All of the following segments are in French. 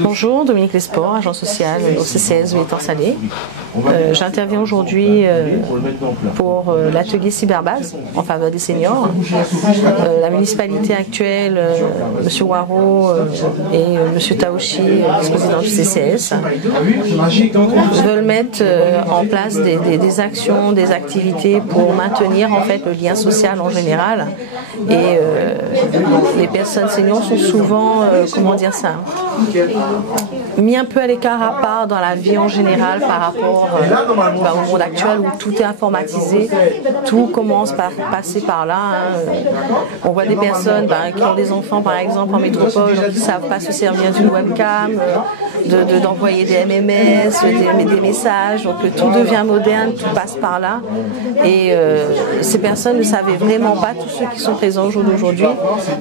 Bonjour, Dominique Lesport, agent social au CCS Étang-Salé. J'interviens aujourd'hui pour l'atelier Cyberbase en faveur des seniors. La municipalité actuelle, M. Waro et M. Taoshi, vice-président du CCS, veulent mettre en place des actions, des activités pour maintenir en fait le lien social en général. Et les personnes seniors sont souvent, comment dire ça, mis un peu à l'écart à part dans la vie en général par rapport au monde actuel où tout est informatisé, tout commence par passer par là. On voit des personnes qui ont des enfants par exemple en métropole, qui ne savent pas se servir d'une webcam, d'envoyer des MMS, des messages, donc tout devient moderne, tout passe par là. Et ces personnes ne savaient vraiment pas, tous ceux qui sont présents au jour d'aujourd'hui,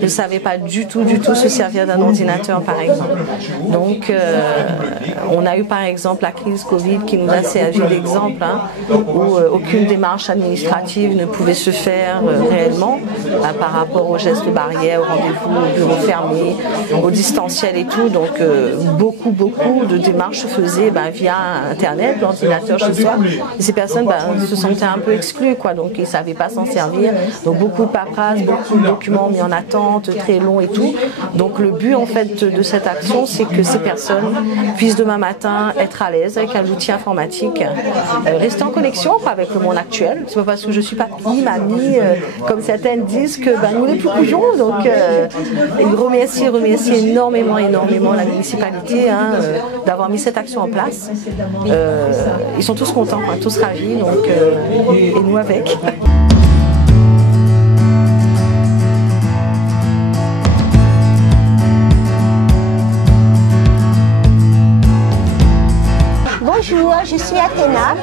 ne savaient pas du tout se servir d'un ordinateur par exemple. Donc on a eu par exemple la crise Covid qui nous a servi d'exemple, où aucune démarche administrative ne pouvait se faire réellement par rapport aux gestes barrières, aux rendez-vous, aux bureaux fermés, au distanciel et tout. Donc beaucoup de démarches se faisaient via Internet, l'ordinateur chez soi. Et ces personnes se sentaient un peu exclues, quoi. Donc ils ne savaient pas s'en servir. Donc beaucoup de paperasse, beaucoup de documents mis en attente, très longs et tout. Donc le but en fait de cette action, c'est que ces personnes puissent demain matin être à l'aise avec un outil informatique, rester en connexion avec le monde actuel. C'est pas parce que je suis papy, mamie, comme certaines disent que nous les plus couillons. Donc remercier énormément la municipalité d'avoir mis cette action en place. Ils sont tous contents, tous ravis, donc et nous avec. Bonjour, je suis Athéna.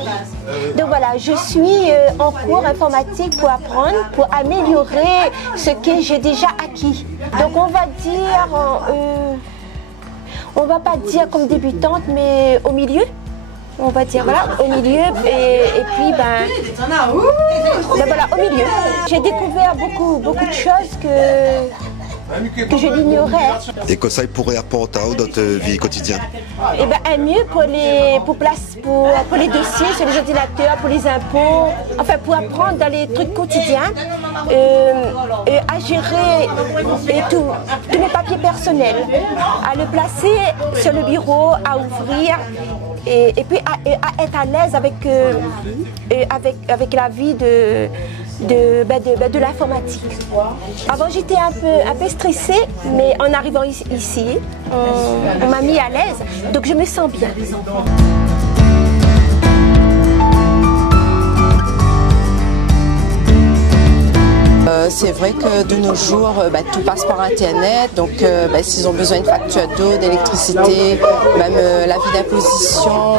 Donc voilà, je suis en cours informatique pour apprendre, pour améliorer ce que j'ai déjà acquis. Donc on va dire, on va pas dire comme débutante, mais au milieu. On va dire voilà, au milieu et puis voilà, au milieu. J'ai découvert beaucoup de choses que je l'ignorais. Et que ça pourrait apporter dans votre vie quotidienne? Et un mieux pour les dossiers sur les ordinateurs, pour les impôts, enfin pour apprendre dans les trucs quotidiens, à gérer tous mes papiers personnels, à le placer sur le bureau, à ouvrir et puis à être à l'aise avec la vie de l'informatique. Avant j'étais un peu stressée, mais en arrivant ici, on m'a mis à l'aise, donc je me sens bien. C'est vrai que de nos jours, tout passe par Internet, donc s'ils ont besoin de facture d'eau, d'électricité, même l'avis d'imposition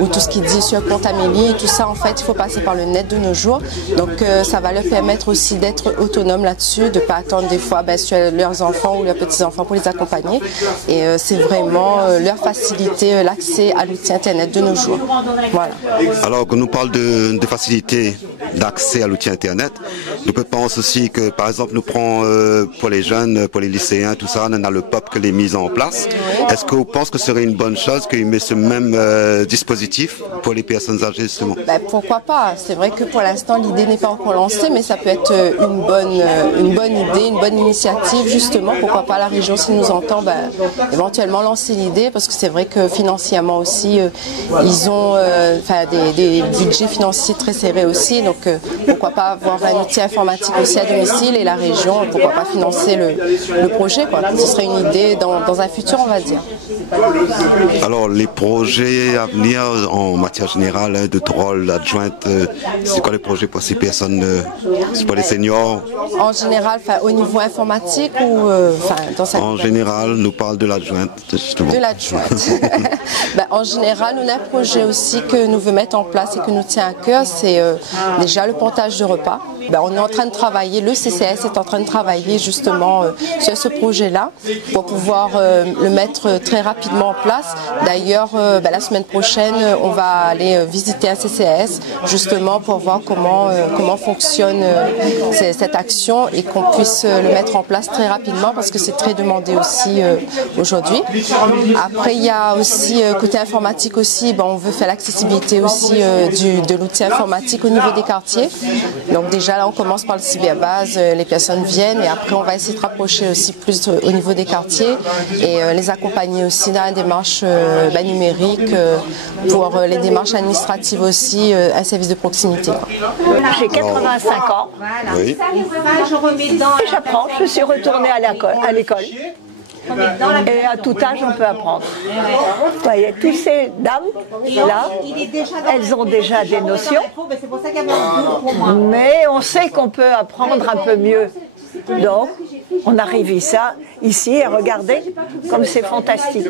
ou tout ce qui dit sur compte Amélie, tout ça en fait il faut passer par le net de nos jours, donc ça va leur permettre aussi d'être autonomes là-dessus, de ne pas attendre des fois sur leurs enfants ou leurs petits-enfants pour les accompagner, et c'est vraiment leur faciliter l'accès à l'outil Internet de nos jours. Voilà. Alors qu'on nous parle de facilité d'accès à l'outil Internet, nous pensons aussi que par exemple nous prenons pour les jeunes, pour les lycéens, tout ça, on a le POP que les mises en place. Est-ce que vous pensez que ce serait une bonne chose qu'ils mettent ce même dispositif pour les personnes âgées justement? Pourquoi pas? C'est vrai que pour l'instant l'idée n'est pas encore lancée, mais ça peut être une bonne idée, une bonne initiative justement. Pourquoi pas la région s'il nous entend éventuellement lancer l'idée, parce que c'est vrai que financièrement aussi ils ont des budgets financiers très serrés aussi, donc pourquoi pas avoir un outil informatique aussi à domicile, et la région, pourquoi pas financer le projet, quoi. Ce serait une idée dans un futur, on va dire. Alors les projets à venir en matière générale de rôle adjointe, c'est quoi les projets pour ces personnes, c'est pour les seniors? En général, au niveau informatique ou dans cette... En général, nous parle de l'adjointe justement. De l'adjointe. En général, on a un projet aussi que nous veut mettre en place et que nous tient à cœur, c'est déjà le pontage de repas. On est en train de travailler, le CCS est en train de travailler justement sur ce projet-là pour pouvoir le mettre très rapidement en place. D'ailleurs, la semaine prochaine, on va aller visiter un CCS justement pour voir comment fonctionne cette action et qu'on puisse le mettre en place très rapidement parce que c'est très demandé aussi aujourd'hui. Après, il y a aussi côté informatique aussi, on veut faire l'accessibilité aussi de l'outil informatique au niveau des quartiers. Donc déjà là, on commence par le cyberbase, les personnes viennent et après on va essayer de rapprocher aussi plus au niveau des quartiers et les accompagner aussi dans la démarche numérique pour les démarches administratives aussi, un service de proximité. J'ai 85 ans. Oui. J'apprends, je suis retournée à l'école. Et à tout âge, on peut apprendre. Vous voyez, toutes ces dames-là, elles ont déjà des notions, mais on sait qu'on peut apprendre un peu mieux. Donc, on arrive ici et regardez comme c'est fantastique.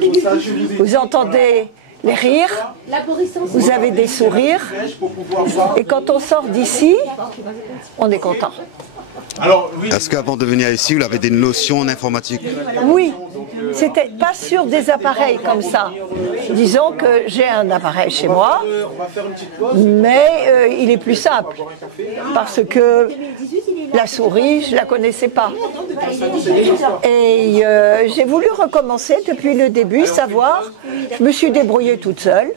Vous entendez les rires, vous avez des sourires, et quand on sort d'ici, on est content. Est-ce qu'avant de venir ici, vous avez des notions en informatique? Oui, c'était pas sur des appareils comme ça. Disons que j'ai un appareil chez moi, mais il est plus simple, parce que la souris, je la connaissais pas. Et j'ai voulu recommencer depuis le début, savoir, je me suis débrouillée toute seule.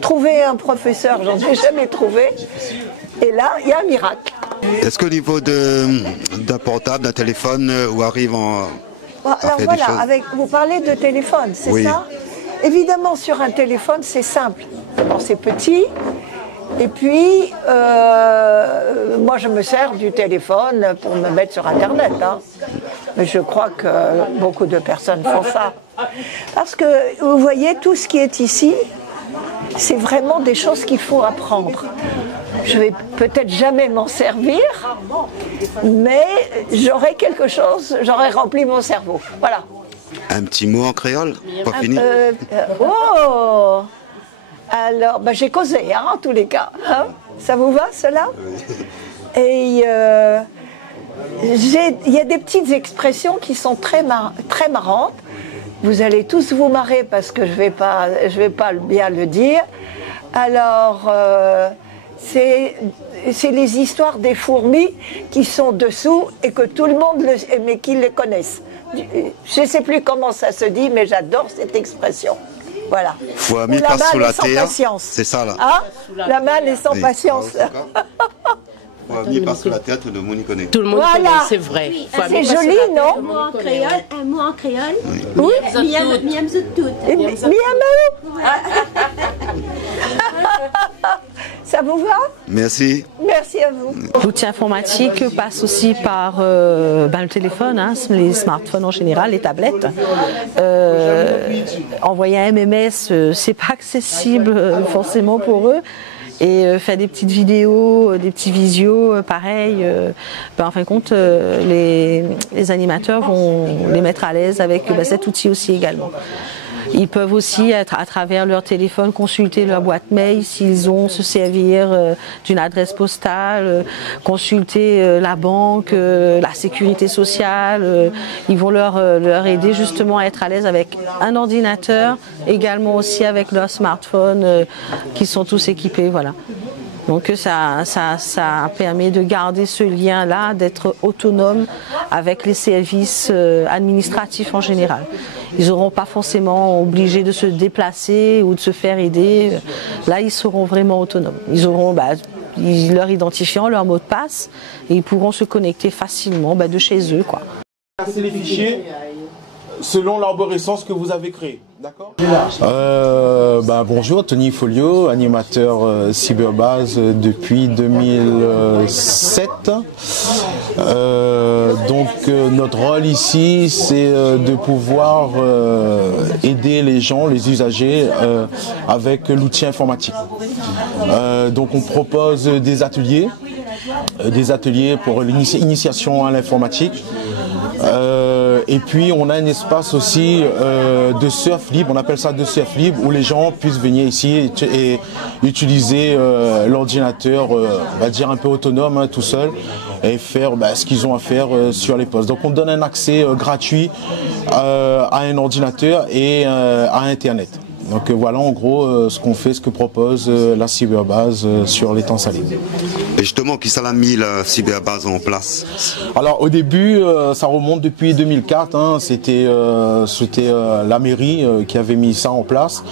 Trouver un professeur, j'en ai jamais trouvé. Et là, il y a un miracle. Est-ce qu'au niveau d'un portable, d'un téléphone, où arrive Alors voilà, vous parlez de téléphone, c'est ça? Évidemment, sur un téléphone, c'est simple. Bon, c'est petit. Et puis, moi, je me sers du téléphone pour me mettre sur Internet. Mais je crois que beaucoup de personnes font ça. Parce que, vous voyez, tout ce qui est ici, c'est vraiment des choses qu'il faut apprendre. Je vais peut-être jamais m'en servir, mais j'aurai quelque chose, j'aurai rempli mon cerveau. Voilà. Un petit mot en créole? Pas fini? Alors, j'ai causé, en tous les cas. Ça vous va, cela? Et il y a des petites expressions qui sont très marrantes. Vous allez tous vous marrer parce que je vais pas bien le dire. Alors, c'est les histoires des fourmis qui sont dessous et que tout le monde mais qui les connaissent. Je ne sais plus comment ça se dit, mais j'adore cette expression. Voilà. Fourmi passe sous la terre. C'est ça là. La main est sans patience. Fourmi passe sous la terre, tout le monde y connaît. Tout le monde connaît, c'est vrai. C'est joli, non? Un mot en créole. Oui. Miam Zoutout. Ça vous va? Merci. Merci à vous. L'outil informatique passe aussi par le téléphone, les smartphones en général, les tablettes. Envoyer un MMS, c'est pas accessible forcément pour eux. Et faire des petites vidéos, des petits visios, pareil. En fin de compte, les animateurs vont les mettre à l'aise avec cet outil aussi également. Ils peuvent aussi, à travers leur téléphone, consulter leur boîte mail s'ils ont, se servir d'une adresse postale, consulter la banque, la sécurité sociale. Ils vont leur aider justement à être à l'aise avec un ordinateur, également aussi avec leur smartphone, qui sont tous équipés. Voilà. Donc ça permet de garder ce lien-là, d'être autonome avec les services administratifs en général. Ils n'auront pas forcément obligé de se déplacer ou de se faire aider. Là, ils seront vraiment autonomes. Ils auront leur identifiant, leur mot de passe, et ils pourront se connecter facilement de chez eux, quoi. C'est les fichiers selon l'arborescence que vous avez créée. D'accord. Bonjour, Tony Folio, animateur Cyberbase depuis 2007. Notre rôle ici, c'est de pouvoir aider les gens, les usagers, avec l'outil informatique. On propose des ateliers pour l'initiation à l'informatique. Et puis on a un espace aussi de surf libre, on appelle ça de surf libre, où les gens puissent venir ici et utiliser l'ordinateur, on va dire un peu autonome, tout seul, et faire ce qu'ils ont à faire sur les postes. Donc on donne un accès gratuit à un ordinateur et à Internet. Donc voilà en gros ce qu'on fait, ce que propose la cyberbase sur l'étang salé. Et justement, qui ça l'a mis la cyberbase en place? Alors au début, ça remonte depuis 2004, hein, c'était la mairie qui avait mis ça en place.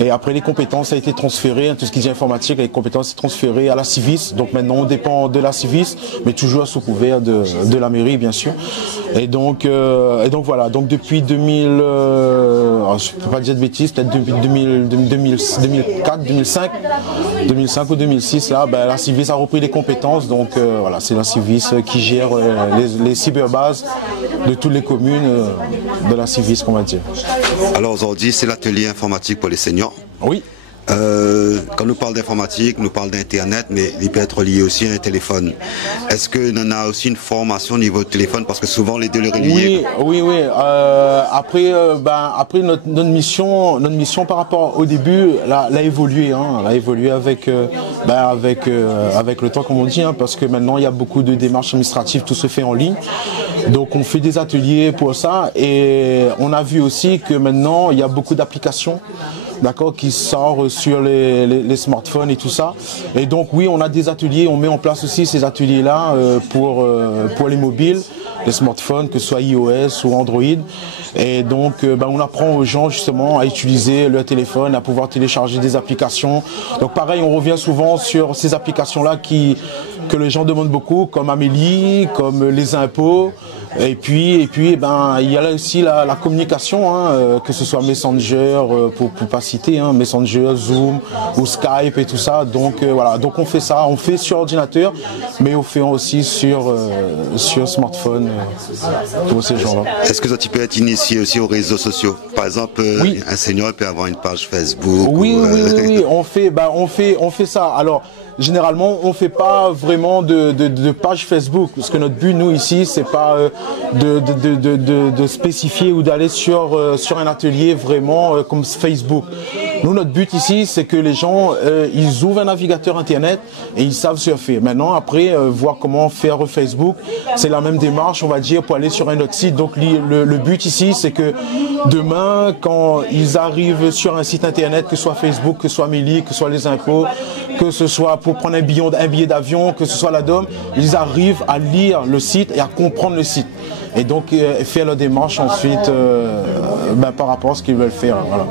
Et après les compétences ont été transférées, tout ce qui est informatique, les compétences sont transférées à la Civis. Donc maintenant on dépend de la Civis, mais toujours sous couvert de la mairie bien sûr. Et donc voilà, donc depuis 2000, je peux pas dire de bêtises, peut-être depuis 2004, 2005 ou 2006, là, la Civis a repris les compétences, donc voilà, c'est la Civis qui gère les cyberbases de toutes les communes de la Civis, qu'on va dire. Alors aujourd'hui, c'est l'atelier informatique pour les seniors. Oui. Quand nous parle d'informatique, nous parle d'internet, mais il peut être lié aussi à un téléphone. Est-ce que nous avons aussi une formation au niveau du téléphone, parce que souvent les deux les reliés? Oui. Après notre mission par rapport au début, l'a évolué, hein, l'a évolué avec le temps, comme on dit, hein, parce que maintenant il y a beaucoup de démarches administratives, tout se fait en ligne. Donc on fait des ateliers pour ça, et on a vu aussi que maintenant il y a beaucoup d'applications, d'accord, qui sortent sur les smartphones et tout ça. Et donc oui, on a des ateliers, on met en place aussi ces ateliers-là pour les mobiles, les smartphones, que ce soit iOS ou Android. Et donc on apprend aux gens justement à utiliser leur téléphone, à pouvoir télécharger des applications. Donc pareil, on revient souvent sur ces applications-là que les gens demandent beaucoup, comme Amélie, comme les impôts. Et puis il y a là aussi la communication, hein, que ce soit Messenger, pour pas citer, hein, Messenger, Zoom ou Skype et tout ça. Donc voilà, donc on fait ça, on fait sur ordinateur, mais on fait aussi sur smartphone pour ces gens-là. Est-ce que ça peut être initié aussi aux réseaux sociaux? Par exemple, oui. Un senior peut avoir une page Facebook. Oui, on fait ça. Alors généralement, on fait pas vraiment de page Facebook, parce que notre but, nous ici, c'est pas de spécifier ou d'aller sur un atelier vraiment comme Facebook. Nous, notre but ici, c'est que les gens, ils ouvrent un navigateur internet et ils savent surfer. Maintenant, après, voir comment faire Facebook, c'est la même démarche, on va dire, pour aller sur un autre site. Donc, le but ici, c'est que demain, quand ils arrivent sur un site internet, que ce soit Facebook, que ce soit Mélie, que ce soit les impôts, que ce soit pour prendre un billet d'avion, que ce soit la DOM, ils arrivent à lire le site et à comprendre le site. Et donc, faire leur démarche ensuite par rapport à ce qu'ils veulent faire. Voilà.